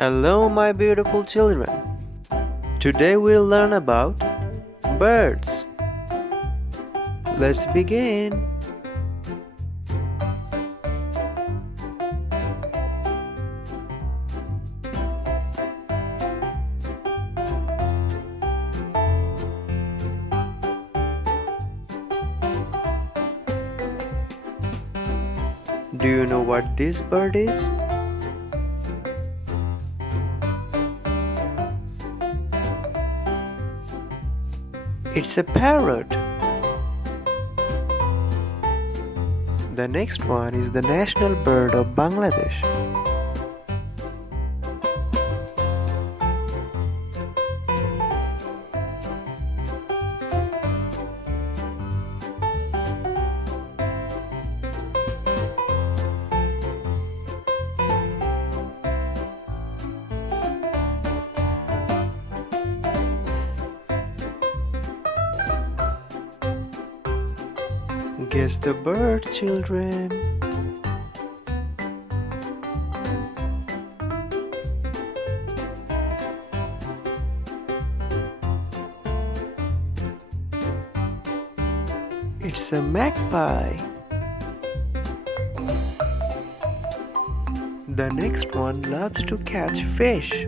Hello, my beautiful children. Today we'll learn about birds. Let's begin. Do you know what this bird is? It's a parrot. The next one is the national bird of Bangladesh. Guess the bird, children. It's a magpie. The next one loves to catch fish.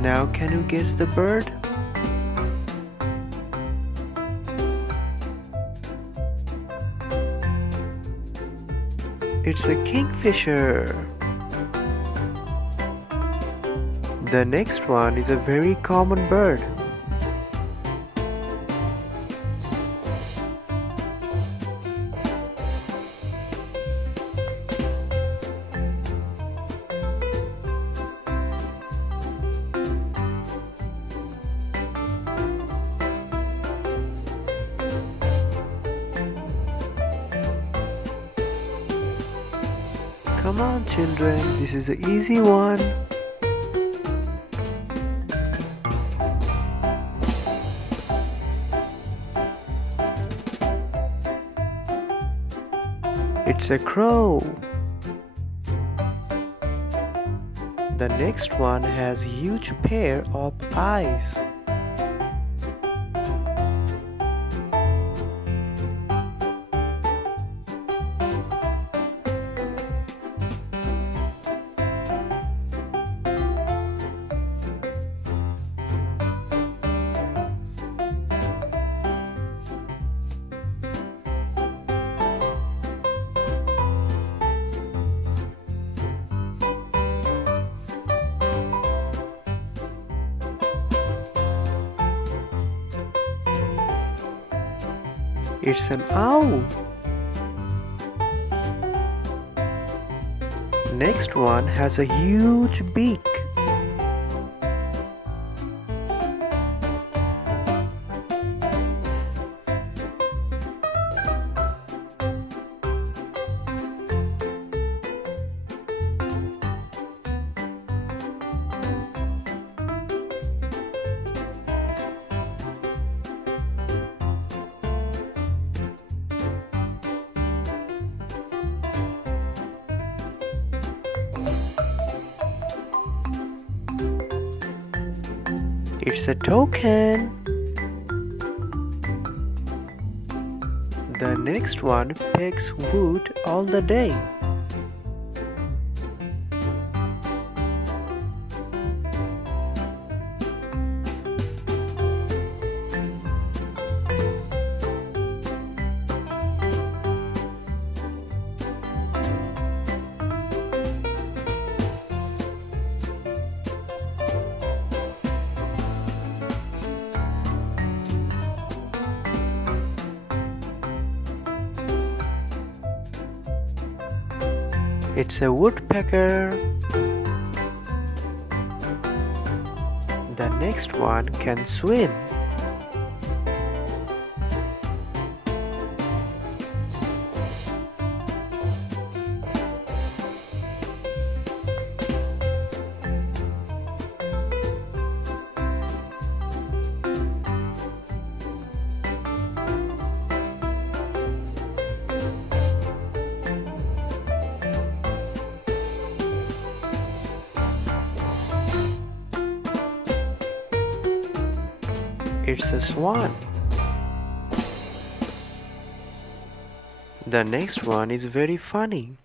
Now can you guess the bird? It's a kingfisher. The next one is a very common bird. Come on, children, this is an easy one. It's a crow. The next one has a huge pair of eyes. It's an owl. Next one has a huge beak. It's a toucan. The next one pecks wood all the day. It's a woodpecker. The next one can swim. It's a swan. The next one is very funny.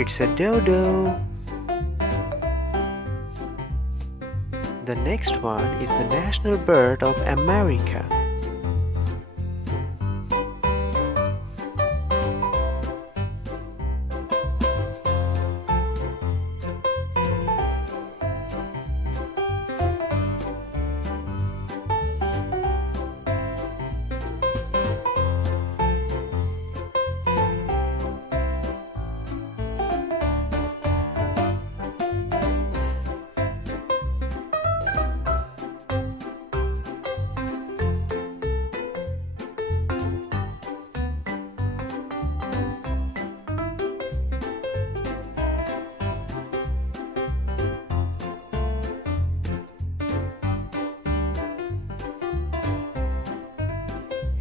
It's a dodo. The next one is the national bird of America.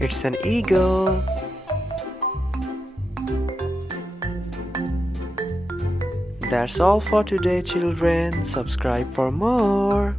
It's an eagle. That's all for today, children. Subscribe for more.